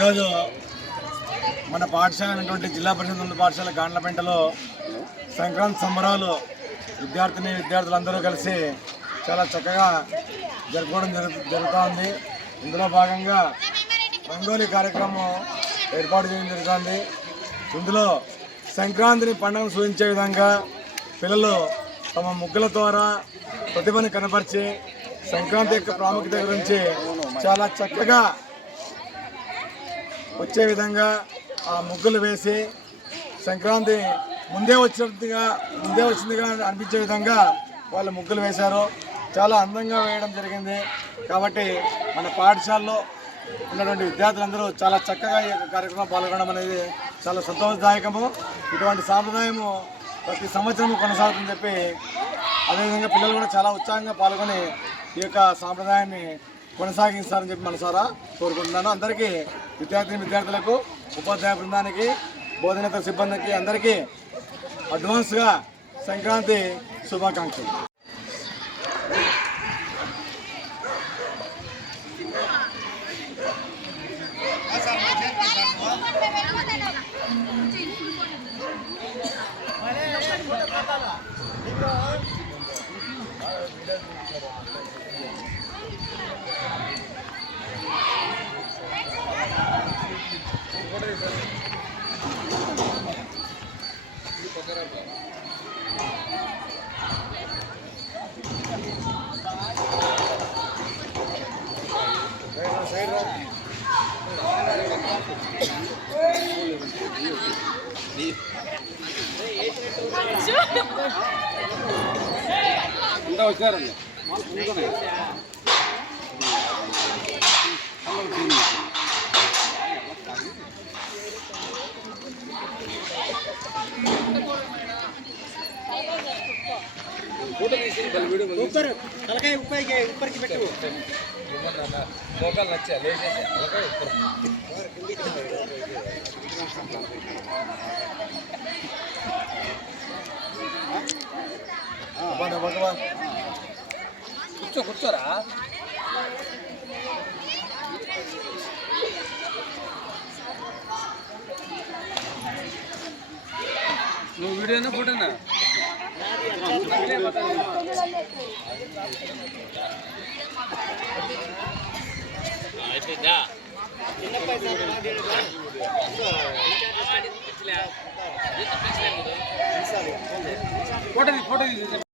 ఈరోజు మన పాఠశాల అయినటువంటి జిల్లా పరిషత్ ఉన్నత పాఠశాల గాండ్లపెంటలో సంక్రాంతి సంబరాలు విద్యార్థులందరూ కలిసి చాలా చక్కగా జరుపుకోవడం జరుగుతోంది. ఇందులో భాగంగా రంగోలీ కార్యక్రమం ఏర్పాటు చేయడం జరుగుతుంది. ఇందులో సంక్రాంతిని పండుగను సూచించే విధంగా పిల్లలు తమ ముగ్గుల ద్వారా ప్రతిభని కనపరిచి సంక్రాంతి యొక్క ప్రాముఖ్యత గురించి చాలా చక్కగా వచ్చే విధంగా ఆ ముగ్గులు వేసి సంక్రాంతి ముందే వచ్చిందిగా అనిపించే విధంగా వాళ్ళు ముగ్గులు వేశారు. చాలా అందంగా వేయడం జరిగింది. కాబట్టి మన పాఠశాలలో ఉన్నటువంటి విద్యార్థులందరూ చాలా చక్కగా ఈ కార్యక్రమం పాల్గొనడం అనేది చాలా సంతోషదాయకము. ఇటువంటి సాంప్రదాయము ప్రతి సంవత్సరము కొనసాగుతుందని చెప్పి అదేవిధంగా పిల్లలు కూడా చాలా ఉత్సాహంగా పాల్గొని ఈ యొక్క సాంప్రదాయాన్ని కొనసాగిస్తారని చెప్పి మనసారా కోరుకుంటున్నాను. అందరికీ విద్యార్థులకు ఉపాధ్యాయ బృందానికి బోధనేతర సిబ్బందికి అందరికీ అడ్వాన్స్గా సంక్రాంతి శుభాకాంక్షలు. ఇంకా వచ్చారండి తలకాయ ఉప్పరికి పెట్టు మోకాలు నచ్చా లేచేసా తలకాయ కూర్చోరా నువ్వు వీడియోనా ఫోటోనా ఫోటో